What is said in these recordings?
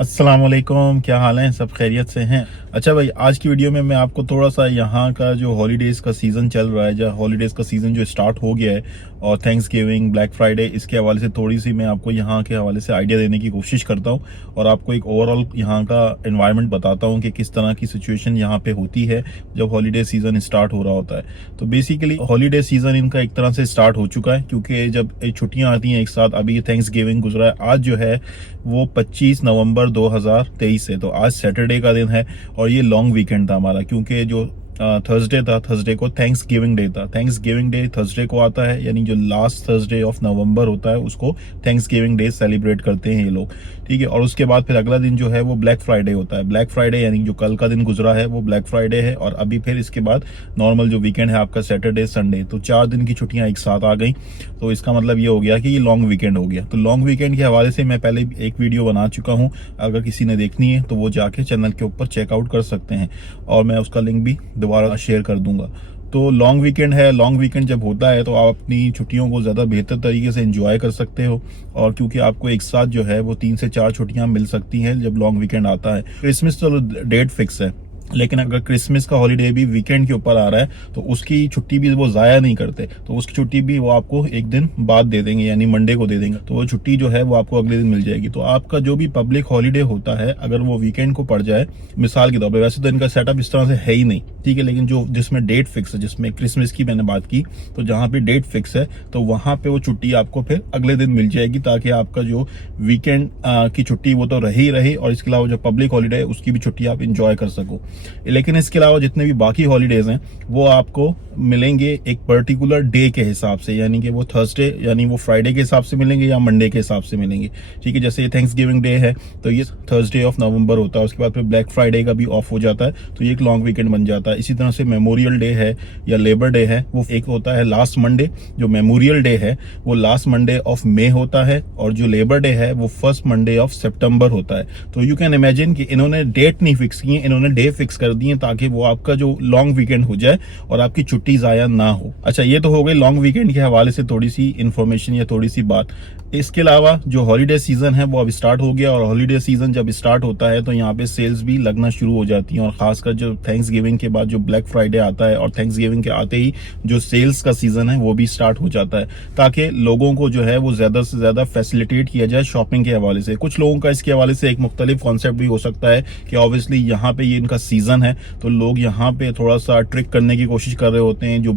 अस्सलाम वालेकुम, क्या हाल है? सब खैरियत से हैं? अच्छा भाई, आज की वीडियो में मैं आपको थोड़ा सा यहाँ का जो हॉलीडेज़ का सीज़न चल रहा है, जो हॉलीडेज़ का सीज़न जो स्टार्ट हो गया है और थैंक्स गिविंग, ब्लैक फ्राइडे, इसके हवाले से थोड़ी सी मैं आपको यहाँ के हवाले से आइडिया देने की कोशिश करता हूँ और आपको एक ओवरऑल यहाँ का एनवायरनमेंट बताता हूँ कि किस तरह की सिचुएशन यहाँ पे होती है जब हॉलीडे सीज़न स्टार्ट हो रहा होता है। तो बेसिकली हॉलीडे सीज़न इनका एक तरह से स्टार्ट हो चुका है, क्योंकि जब छुट्टियाँ आती हैं एक साथ, अभी थैंक्स गिविंग गुजरा है, आज जो है वो 25 नवंबर 2023 है, तो आज सैटरडे का दिन है और ये लॉन्ग वीकेंड था हमारा, क्योंकि जो थर्सडे था, थर्सडे को थैंक्स गिविंग डे था। थैंक्स गिविंग डे थर्सडे को आता है, यानी जो लास्ट थर्सडे ऑफ नवंबर होता है उसको थैंक्स गिविंग डे सेलिब्रेट करते हैं ये लोग, ठीक है। और उसके बाद फिर अगला दिन जो है वो ब्लैक फ्राइडे होता है। ब्लैक फ्राइडे यानी जो कल का दिन गुजरा है वो ब्लैक फ्राइडे है, और अभी फिर इसके बाद नॉर्मल जो वीकेंड है आपका सैटरडे संडे, तो 4 दिन की छुट्टियां एक साथ आ गई। तो इसका मतलब ये हो गया कि ये लॉन्ग वीकेंड हो गया। तो लॉन्ग वीकेंड के हवाले से मैं पहले एक वीडियो बना चुका हूँ, अगर किसी ने देखनी है तो वो जाके चैनल के ऊपर चेकआउट कर सकते हैं, और मैं उसका लिंक भी दोबारा शेयर कर दूंगा। तो लॉन्ग वीकेंड है, लॉन्ग वीकेंड जब होता है तो आप अपनी छुट्टियों को ज़्यादा बेहतर तरीके से एंजॉय कर सकते हो, और क्योंकि आपको एक साथ जो है वो 3 से 4 छुट्टियां मिल सकती हैं जब लॉन्ग वीकेंड आता है। क्रिसमस तो डेट फिक्स है, लेकिन अगर क्रिसमस का हॉलीडे भी वीकेंड के ऊपर आ रहा है तो उसकी छुट्टी भी वो ज़ाया नहीं करते, तो उसकी छुट्टी भी वो आपको एक दिन बाद दे देंगे, यानी मंडे को दे देंगे, तो वो छुट्टी जो है वो आपको अगले दिन मिल जाएगी। तो आपका जो भी पब्लिक हॉलीडे होता है अगर वो वीकेंड को पड़ जाए, मिसाल के तौर पर, वैसे तो इनका सेटअप इस तरह से है ही नहीं, ठीक है, लेकिन जो जिसमें डेट फिक्स है, जिसमें क्रिसमस की मैंने बात की, तो जहाँ पे डेट फिक्स है तो वहां पे वो छुट्टी आपको फिर अगले दिन मिल जाएगी, ताकि आपका जो वीकेंड की छुट्टी वो तो रही रही, और इसके अलावा जो पब्लिक हॉलीडे है उसकी भी छुट्टी आप इंजॉय कर सको। लेकिन इसके अलावा जितने भी बाकी हॉलीडेज हैं वो आपको मिलेंगे एक पर्टिकुलर डे के हिसाब से, यानी कि वो थर्सडे यानी वो फ्राइडे के हिसाब से मिलेंगे या मंडे के हिसाब से मिलेंगे, ठीक है। जैसे ये थैंक्स गिविंग डे है तो ये थर्सडे ऑफ नवंबर होता है, उसके बाद फिर ब्लैक फ्राइडे का भी ऑफ हो जाता है, तो ये एक लॉन्ग वीकेंड बन जाता है। इसी तरह से मेमोरियल डे है या लेबर डे है, वो एक होता है लास्ट मंडे। जो मेमोरियल डे है वो लास्ट मंडे ऑफ मई होता है, और जो लेबर डे है वो फर्स्ट मंडे ऑफ सितंबर होता है। तो यू कैन इमेजिन कि इन्होंने डेट नहीं फिक्स की है, इन्होंने डे फिक्स कर दिए ताकि वो आपका जो लॉन्ग वीकेंड हो जाए और आपकी छुट्टी जाया ना हो। अच्छा, ये तो हो गई लॉन्ग वीकेंड के हवाले से थोड़ी सी इंफॉर्मेशन या थोड़ी सी बात। इसके अलावा जो हॉलीडे सीजन है वो अब स्टार्ट हो गया, और हॉलीडे सीजन जब स्टार्ट होता है तो यहाँ पे सेल्स भी लगना शुरू हो जाती हैं, और खासकर जो थैंक्स गिविंग के बाद जो ब्लैक फ्राइडे आता है और थैंक्स गिविंग के आते ही जो सेल्स का सीजन है वो भी स्टार्ट हो जाता है, ताकि लोगों को जो है वो ज्यादा से ज्यादा फैसिलिटेट किया जाए शॉपिंग के हवाले से। कुछ लोगों का इसके हवाले से एक मुख्तलिफ कॉन्सेप्ट भी हो सकता है कि ऑब्वियसली यहाँ पे ये इनका सीजन है तो लोग यहाँ पे थोड़ा सा ट्रिक करने की कोशिश कर रहे होते हैं, जो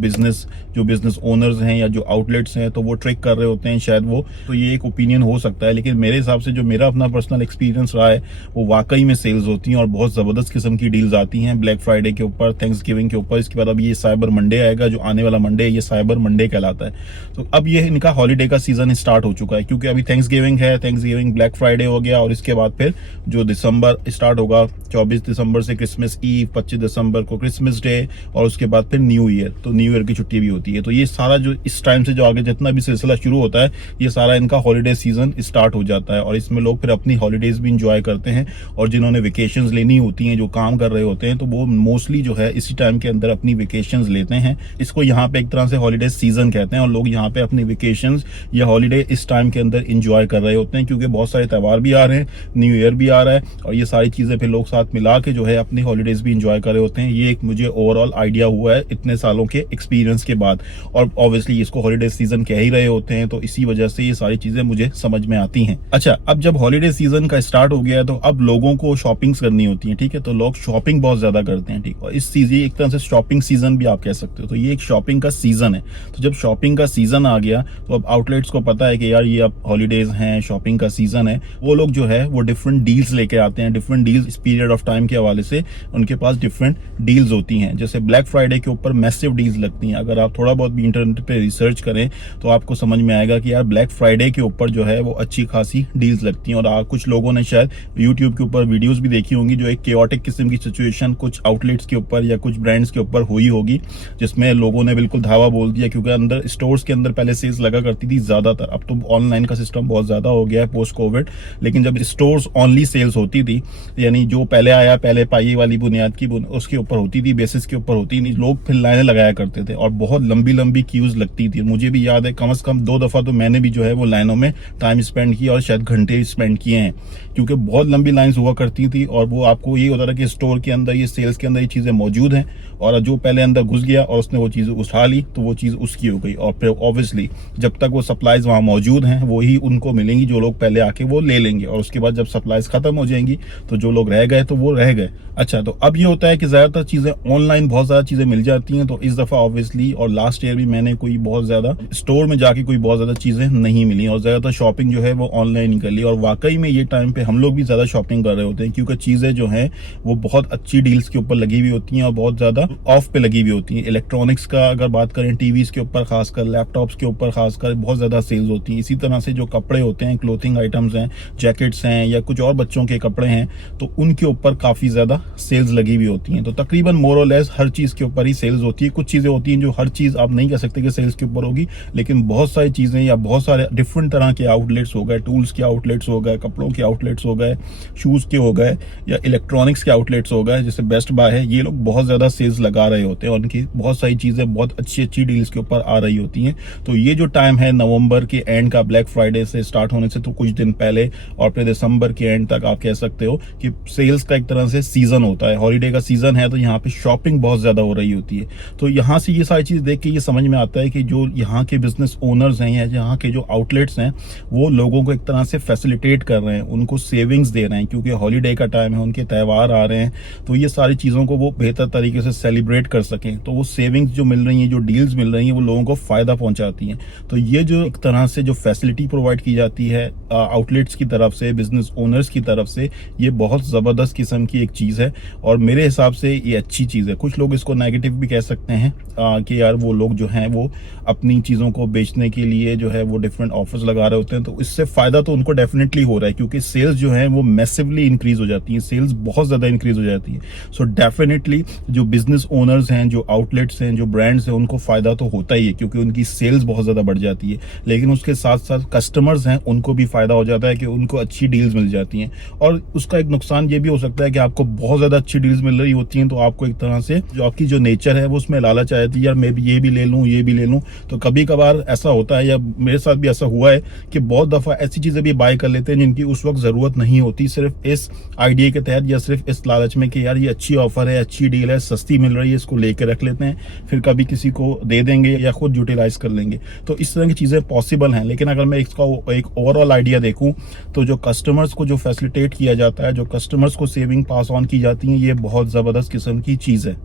बिजनेस ओनर्स हैं या जो आउटलेट्स हैं, तो वो ट्रिक कर रहे होते हैं शायद वो, तो ये एक ओपिनियन हो सकता है। लेकिन मेरे हिसाब से जो मेरा अपना पर्सनल एक्सपीरियंस रहा है वो वाकई में सेल्स होती हैं और बहुत जबरदस्त किस्म की डील्स आती हैं ब्लैक फ्राइडे के ऊपर, थैंक्स गिविंग के ऊपर। इसके बाद अब ये साइबर मंडे आएगा, जो आने वाला मंडे है ये साइबर मंडे कहलाता है। तो अब ये इनका हॉलीडे का सीजन स्टार्ट हो चुका है, क्योंकि अभी थैंक्स गिविंग है, थैंक्स गिविंग ब्लैक फ्राइडे हो गया, और इसके बाद फिर जो दिसंबर स्टार्ट होगा, 24 दिसंबर से क्रिसमस ईव, 25 दिसंबर को क्रिसमस डे, और उसके बाद फिर न्यू ईयर, तो न्यू ईयर की छुट्टी भी होती है। तो ये सारा जो इस टाइम से जो आगे जितना भी सिलसिला शुरू होता है ये सारा इनका हॉलीडे सीजन स्टार्ट हो जाता है, और इसमें लोग फिर अपनी हॉलीडेज भी इंजॉय करते हैं, और जिन्होंने वेकेशंस लेनी होती हैं, जो काम कर रहे होते हैं, तो वो मोस्टली जो है इसी टाइम के अंदर अपनी वेकेशंस लेते हैं। इसको यहाँ पे एक तरह से हॉलीडे सीजन कहते हैं, और लोग यहाँ पे अपनी वेकेशंस या हॉलीडे इस टाइम के अंदर इंजॉय कर रहे होते हैं, क्योंकि बहुत सारे त्यौहार भी आ रहे हैं, न्यू ईयर भी आ रहा है, और ये सारी चीजें फिर लोग साथ मिला के जो है अपनी हॉलीडेज भी इंजॉय कर रहे होते हैं। ये एक मुझे ओवरऑल आइडिया हुआ है इतने सालों के एक्सपीरियंस के बाद, और ऑब्वियसली इसको हॉलीडे सीजन कह ही रहे होते हैं, तो इसी वजह से ये सारी चीजें मुझे समझ में आती हैं। अच्छा, अब जब हॉलीडे सीजन का स्टार्ट हो गया है तो अब लोगों को शॉपिंग्स करनी होती है, ठीक है, तो लोग शॉपिंग बहुत ज्यादा करते हैं, ठीक, और इस चीज एक तरह से शॉपिंग सीजन भी आप कह सकते हो। तो ये एक शॉपिंग का सीजन है, तो जब शॉपिंग का सीजन आ गया तो अब आउटलेट्स को पता है कि यार ये अब हॉलीडेज हैं, शॉपिंग का सीजन है, वो लोग जो है वो डिफरेंट डील्स लेके आते हैं, डिफरेंट डील्स इस पीरियड ऑफ टाइम के हवाले से उनके पास डिफरेंट डील्स होती हैं। जैसे ब्लैक फ्राइडे के ऊपर मैसिव डील्स लगती हैं, अगर आप थोड़ा बहुत भी इंटरनेट पे रिसर्च करें तो आपको समझ में आएगा कि यार ब्लैक फ्राइडे के ऊपर जो है वो अच्छी खासी डील्स लगती हैं। और कुछ लोगों ने शायद यूट्यूब के ऊपर वीडियोस भी देखी होंगी, जो एक केओटिक किस्म की सिचुएशन कुछ आउटलेट्स के ऊपर या कुछ ब्रांड्स के ऊपर हुई होगी, जिसमें लोगों ने बिल्कुल धावा बोल दिया, क्योंकि अंदर स्टोर्स के अंदर पहले सेल्स लगा करती थी ज्यादातर, अब तो ऑनलाइन का सिस्टम बहुत ज्यादा हो गया है पोस्ट कोविड, लेकिन जब स्टोर्स ओनली सेल्स होती थी, यानी जो पहले आया पहले पाई वाली बुनियाद की उसके ऊपर होती थी, बेसिस के ऊपर होती नहीं, लोग फिर लाइनें लगाया करते थे और बहुत लंबी लंबी क्यूज लगती थी। मुझे भी याद है कम से कम 2 दफा तो मैंने भी जो है वो लाइन लाइनों में टाइम स्पेंड किया और शायद घंटे स्पेंड किए हैं, क्योंकि बहुत लंबी लाइंस हुआ करती थी और वो आपको ये होता था कि स्टोर के अंदर, ये सेल्स के अंदर ये चीज़ें मौजूद हैं और जो पहले अंदर घुस गया और उसने वो चीज़ उठा ली तो वो चीज़ उसकी हो गई। और फिर ऑब्वियसली जब तक वो सप्लाईज वहाँ मौजूद हैं वही उनको मिलेंगी, जो लोग पहले आके वो ले लेंगे, और उसके बाद जब सप्लाईज खत्म हो जाएंगी तो जो लोग रह गए तो वो रह गए। अच्छा, तो अब ये होता है कि ज़्यादातर चीज़ें ऑनलाइन बहुत ज़्यादा चीज़ें मिल जाती हैं, तो इस दफ़ा ऑब्वियसली और लास्ट ईयर भी मैंने कोई बहुत ज़्यादा स्टोर में जाके कोई बहुत ज़्यादा चीज़ें नहीं मिली और ज़्यादातर शॉपिंग जो है वो ऑनलाइन ही कर ली। और वाकई में ये टाइम पे हम लोग भी ज़्यादा शॉपिंग कर रहे होते हैं, क्योंकि चीज़ें जो हैं वो बहुत अच्छी डील्स के ऊपर लगी हुई होती हैं और बहुत ज़्यादा ऑफ पे लगी हुई होती हैं। इलेक्ट्रॉनिक्स का अगर बात करें, टीवीज़ के ऊपर खासकर, लैपटॉप्स के ऊपर खासकर बहुत ज़्यादा सेल्स होती हैं। इसी तरह से जो कपड़े होते हैं, क्लोथिंग आइटम्स हैं, जैकेट्स हैं या कुछ और बच्चों के कपड़े हैं, तो उनके ऊपर काफ़ी ज़्यादा सेल्स लगी हुई होती हैं। तो तकरीबन मोर और लेस हर चीज़ के ऊपर ही सेल्स होती है। कुछ चीज़ें होती हैं जो हर चीज़ आप नहीं कह सकते कि सेल्स के ऊपर होगी, लेकिन बहुत सारी चीज़ें या बहुत सारे डिफरेंट तरह के आउटलेट्स हो गए, टूल्स के आउटलेट्स हो गए, कपड़ों के आउटलेट्स हो गए, शूज़ के हो गए या इलेक्ट्रॉनिक्स के आउटलेट्स हो गए, जैसे बेस्ट बाय है, ये लोग बहुत ज़्यादा सेल्स लगा रहे होते हैं और उनकी बहुत सारी चीज़ें बहुत अच्छी अच्छी डील्स के ऊपर आ रही होती हैं। तो ये जो टाइम है नवंबर के एंड का, ब्लैक फ्राइडे से स्टार्ट होने से तो कुछ दिन पहले और फिर दिसंबर के एंड तक आप कह सकते हो कि सेल्स का एक तरह से सीजन होता है। हॉलीडे का सीजन है तो यहाँ पे शॉपिंग बहुत ज्यादा हो रही होती है। तो यहाँ से ये सारी चीज देख के ये समझ में आता है कि जो यहाँ के बिजनेस ओनर्स हैं या यहाँ के जो आउटलेट्स हैं वो लोगों को एक तरह से फैसिलिटेट कर रहे हैं, उनको सेविंग्स दे रहे हैं, क्योंकि हॉलीडे का टाइम है, उनके त्यौहार आ रहे हैं, तो ये सारी चीज़ों को वो बेहतर तरीके से सेलिब्रेट कर सकें। तो वो सेविंग्स जो मिल रही हैं, जो डील्स मिल रही हैं, वो लोगों को फ़ायदा पहुंचाती हैं। तो ये जो एक तरह से जो फैसिलिटी प्रोवाइड की जाती है आउटलेट्स की तरफ से, बिजनेस ओनर्स की तरफ से, ये बहुत ज़बरदस्त किस्म की एक चीज़ है और मेरे हिसाब से ये अच्छी चीज़ है। कुछ लोग इसको नेगेटिव भी कह सकते हैं कि यार वो लोग जो हैं वो अपनी चीज़ों को बेचने के लिए जो है वो डिफरेंट ऑफर्स लगा रहे होते हैं, तो इससे फ़ायदा तो उनको डेफिनेटली हो रहा है, क्योंकि सेल्स जो है वो मैसिवली इंक्रीज हो जाती है, सेल्स बहुत ज़्यादा इंक्रीज हो जाती है। सो डेफिनेटली जो बिजनेस ओनर्स हैं, जो आउटलेट्स हैं, जो ब्रांड्स हैं, उनको फ़ायदा तो होता ही है, क्योंकि उनकी सेल्स बहुत ज़्यादा बढ़ जाती है। लेकिन उसके साथ साथ कस्टमर्स हैं, उनको भी फ़ायदा हो जाता है कि उनको अच्छी डील्स मिल जाती हैं। और उसका एक नुकसान ये भी हो सकता है कि आपको बहुत ज़्यादा अच्छी डील्स मिल रही होती हैं, तो आपको एक तरह से जो आपकी जो नेचर है वो उसमें लालच आ जाती है, यार मैं भी ये भी ले लूँ, ये भी ले लूँ। तो कभी कभार ऐसा होता है, या मेरे साथ भी ऐसा हुआ है कि बहुत दफ़ा ऐसी चीज़ें भी बाय कर लेते हैं जिनकी उस वक्त ज़रूरत नहीं होती, सिर्फ इस आइडिया के तहत या सिर्फ इस लालच में कि यार ये अच्छी ऑफर है, अच्छी डील है, सस्ती मिल रही है, इसको लेकर रख लेते हैं, फिर कभी किसी को दे देंगे या खुद यूटिलाइज कर लेंगे। तो इस तरह की चीज़ें पॉसिबल हैं। लेकिन अगर मैं इसका एक ओवरऑल आइडिया देखूँ तो जो कस्टमर्स को जो फैसिलिटेट किया जाता है, जो कस्टमर्स को सेविंग पास ऑन की जाती है, ये बहुत ज़बरदस्त किस्म की चीज़ है।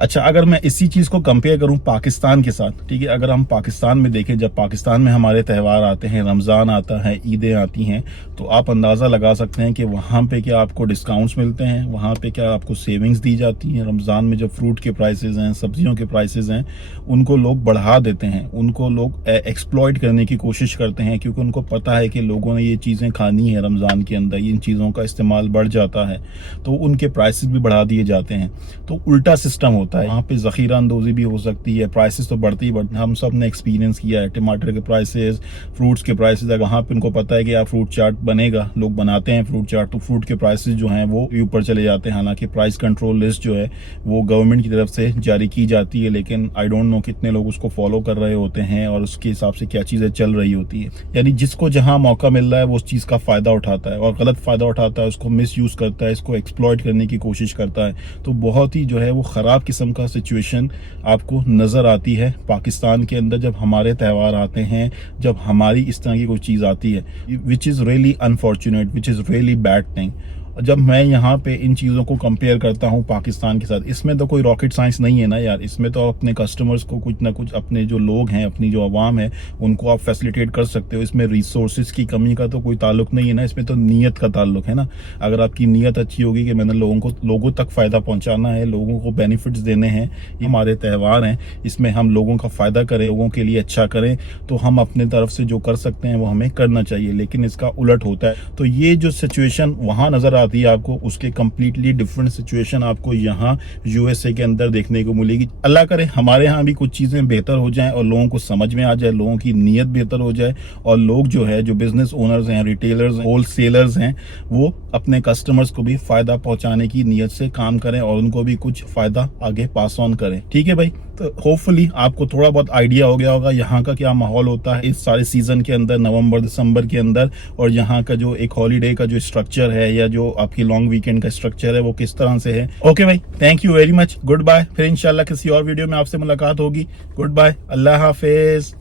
अच्छा, अगर मैं इसी चीज़ को कंपेयर करूं पाकिस्तान के साथ, ठीक है, अगर हम पाकिस्तान में देखें, जब पाकिस्तान में हमारे त्यौहार आते हैं, रमज़ान आता है, ईदें आती हैं, तो आप अंदाज़ा लगा सकते हैं कि वहाँ पे क्या आपको डिस्काउंट्स मिलते हैं, वहाँ पे क्या आपको सेविंग्स दी जाती हैं। रमज़ान में जो फ्रूट के प्राइसेस हैं, सब्जियों के प्राइसेस हैं, उनको लोग बढ़ा देते हैं, उनको लोग एक्सप्लॉइट करने की कोशिश करते हैं, क्योंकि उनको पता है कि लोगों ने ये चीज़ें खानी है रमज़ान के अंदर, इन चीज़ों का इस्तेमाल बढ़ जाता है, तो उनके प्राइसेस भी बढ़ा दिए जाते हैं। तो उल्टा सिस्टम होता है, वहाँ पे ज़ख़ीरा अंदोज़ी भी हो सकती है, प्राइसेस तो बढ़ते ही बढ़ते, हम सब ने एक्सपीरियंस किया है। टमाटर के प्राइसेस, फ्रूट्स के प्राइसेस, अगर वहाँ पे उनको पता है कि यार फ्रूट चाट बनेगा, लोग बनाते हैं फ्रूट चाट, तो फ्रूट के प्राइसेस जो हैं वो भी ऊपर चले जाते हैं। हालांकि प्राइस कंट्रोल लिस्ट जो है वो गवर्नमेंट की तरफ से जारी की जाती है, लेकिन आई डोंट नो कितने लोग उसको फॉलो कर रहे होते हैं और उसके हिसाब से क्या चीज़ें चल रही होती है। यानी जिसको जहाँ मौका मिल रहा है वो उस चीज़ का फ़ायदा उठाता है और गलत फ़ायदा उठाता है, उसको मिस यूज़ करता है, इसको एक्सप्लॉइट करने की कोशिश करता है। तो बहुत ही जो है वो ख़राब किस्म का सिचुएशन आपको नज़र आती है पाकिस्तान के अंदर जब हमारे त्यौहार आते हैं, जब हमारी इस तरह की कोई चीज़ आती है, which is really unfortunate, which is really bad thing. जब मैं यहाँ पे इन चीज़ों को कंपेयर करता हूँ पाकिस्तान के साथ, इसमें तो कोई रॉकेट साइंस नहीं है ना यार, इसमें तो अपने कस्टमर्स को कुछ ना कुछ, अपने जो लोग हैं, अपनी जो आवाम है, उनको आप फैसिलिटेट कर सकते हो। इसमें रिसोर्सेज की कमी का तो कोई ताल्लुक नहीं है ना, इसमें तो नीयत का ताल्लुक है ना। अगर आपकी नीयत अच्छी होगी कि मैंने लोगों तक फ़ायदा पहुँचाना है, लोगों को बेनिफिट्स देने हैं, ये हमारे त्यौहार हैं, इसमें हम लोगों का फ़ायदा करें, लोगों के लिए अच्छा करें, तो हम अपने तरफ से जो कर सकते हैं वो हमें करना चाहिए। लेकिन इसका उलट होता है, तो ये जो सिचुएशन वहाँ नज़र आती है आपको, उसके कंप्लीटली डिफरेंट सिचुएशन आपको यहाँ यूएसए के अंदर देखने को मिलेगी। अल्लाह करे हमारे यहाँ भी कुछ चीजें बेहतर हो जाएं और लोगों को समझ में आ जाए, लोगों की नीयत बेहतर हो जाए और लोग जो है, जो बिजनेस ओनर्स हैं, रिटेलर्स, होलसेलर्स हैं, वो अपने कस्टमर्स को भी फायदा पहुंचाने की नीयत से काम करें और उनको भी कुछ फायदा आगे पास ऑन करें। ठीक है भाई, तो होपफुली आपको थोड़ा बहुत आइडिया हो गया होगा यहाँ का क्या माहौल होता है इस सारे सीजन के अंदर, नवंबर दिसंबर के अंदर, और यहाँ का जो एक हॉलीडे का जो स्ट्रक्चर है या जो आपकी लॉन्ग वीकेंड का स्ट्रक्चर है वो किस तरह से है। ओके भाई, thank you very much, good bye. फिर इंशाल्लाह किसी और वीडियो में आपसे मुलाकात होगी। गुड बाय, अल्लाह हाफिज।